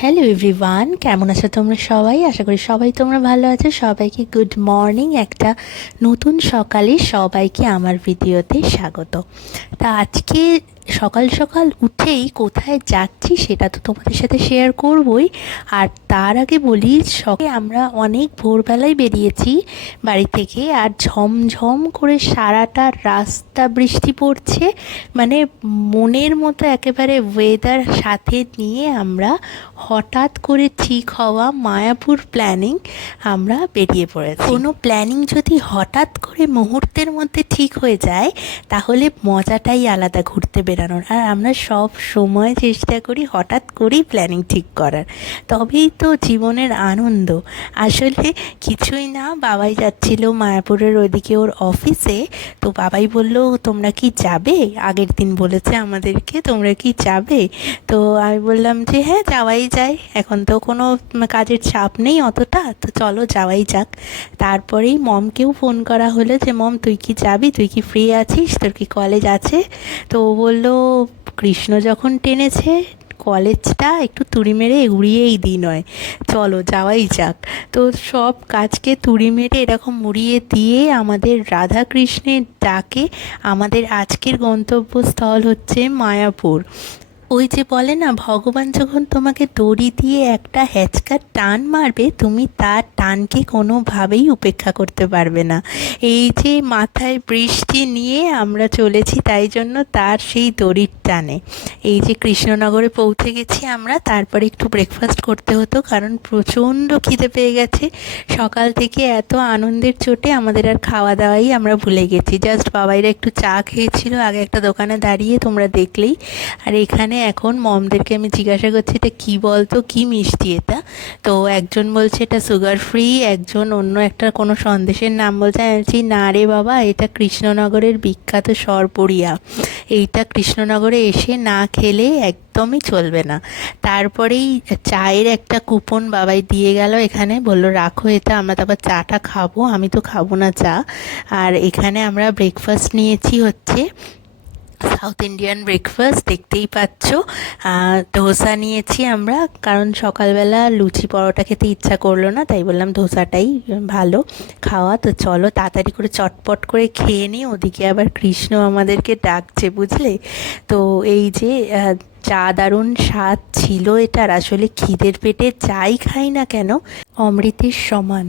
Hello everyone, কেমন আছো তোমরা সবাই? আশা করি সবাই তোমরা ভালো আছো। সবাইকে গুড মর্নিং। একটা নতুন সকালে সবাইকে আমার ভিডিওতে স্বাগত। তা আজকে সকাল সকাল উঠেই কোথায় যাচ্ছি সেটা তো তোমাদের সাথে শেয়ার করবই। আর তার আগে বলি, সকালে আমরা অনেক ভোরবেলায় বেরিয়েছি বাড়ি থেকে, আর ঝমঝম করে সারাটা রাস্তা বৃষ্টি পড়ছে। মানে মনের মতো একেবারে ওয়েদার সাথে নিয়ে আমরা হঠাৎ করে ঠিক হওয়া মায়াপুর প্ল্যানিং আমরা বেরিয়ে পড়েছি। কোনো প্ল্যানিং যদি হঠাৎ করে মুহূর্তের মধ্যে ঠিক হয়ে যায় তাহলে মজাটাই আলাদা ঘুরতে বেরানোর। আর আমরা সব সময় চেষ্টা করি হঠাৎ করেই প্ল্যানিং ঠিক করার, তবেই তো জীবনের আনন্দ। আসলে কিছুই না, বাবাই যাচ্ছিল মায়াপুরের ওইদিকে ওর অফিসে। তো বাবাই বলল, তোমরা কি যাবে? আগের দিন বলেছে আমাদেরকে, তোমরা কি যাবে? তো আমি বললাম যে হ্যাঁ, যাওয়াই যায়, এখন তো কোনো কাজের চাপ নেই অতটা, তো চলো যাওয়াই যাক। তারপরেই মমকেও ফোন করা হলো যে মম, তুই কি যাবি? তুই কি ফ্রি আছিস? তোর কি কলেজ আছে? তো ও বললো, কৃষ্ণ যখন টেনেছে কলেজটা একটু তুড়ি মেরে উড়িয়েই দিই নয়, চলো যাওয়াই যাক। তো সব কাজকে তুড়ি মেরে এরকম উড়িয়ে দিয়ে আমাদের রাধাকৃষ্ণের ডাকে আমাদের আজকের গন্তব্যস্থল হচ্ছে মায়াপুর। ওই যে বলে না, ভগবান যখন তোমাকে দড়ি দিয়ে একটা হ্যাচকা টান মারবে, তুমি তার টানকে কোনোভাবেই উপেক্ষা করতে পারবে না। এই যে মাথায় বৃষ্টি নিয়ে আমরা চলেছি, তাই জন্য তার সেই দড়ির টানে এই যে কৃষ্ণনগরে পৌঁছে গেছি আমরা। তারপরে একটু ব্রেকফাস্ট করতে হতো, কারণ প্রচণ্ড খিদে পেয়ে গেছে। সকাল থেকে এত আনন্দের চোটে আমাদের আর খাওয়া দাওয়াই আমরা ভুলে গেছি। জাস্ট বাবাইরা একটু চা খেয়েছিল আগে একটা দোকানে দাঁড়িয়ে, তোমরা দেখলেই। আর এখানে এখন মমদেরকে আমি জিজ্ঞাসা করছি, এটা কী বলতো, কী মিষ্টি এটা? তো একজন বলছে এটা সুগার ফ্রি, একজন অন্য একটা কোনো সন্দেশের নাম বলছে। আমি বলছি, না রে বাবা, এটা কৃষ্ণনগরের বিখ্যাত সরপুরিয়া। এইটা কৃষ্ণনগরে এসে না খেলে একদমই চলবে না। তারপরেই চায়ের একটা কুপন বাবাই দিয়ে গেল, এখানে বললো রাখো এটা, আমরা তারপর চাটা খাবো। আমি তো খাবো না চা। আর এখানে আমরা ব্রেকফাস্ট নিয়েছি হচ্ছে সাউথ ইন্ডিয়ান ব্রেকফাস্ট, দেখতেই পাচ্ছ। ধোসা নিয়েছি আমরা, কারণ সকালবেলা লুচি পরোটা খেতে ইচ্ছা করলো না, তাই বললাম ধোসাটাই ভালো খাওয়া। তো চলো তাড়াতাড়ি করে চটপট করে খেয়ে নিই, ওদিকে আবার কৃষ্ণ আমাদেরকে ডাকছে, বুঝলে। তো এই যে চা দারুণ স্বাদ ছিল এটার। আসলে খিদের পেটে চাই খাই না কেন, অমৃতের সমান।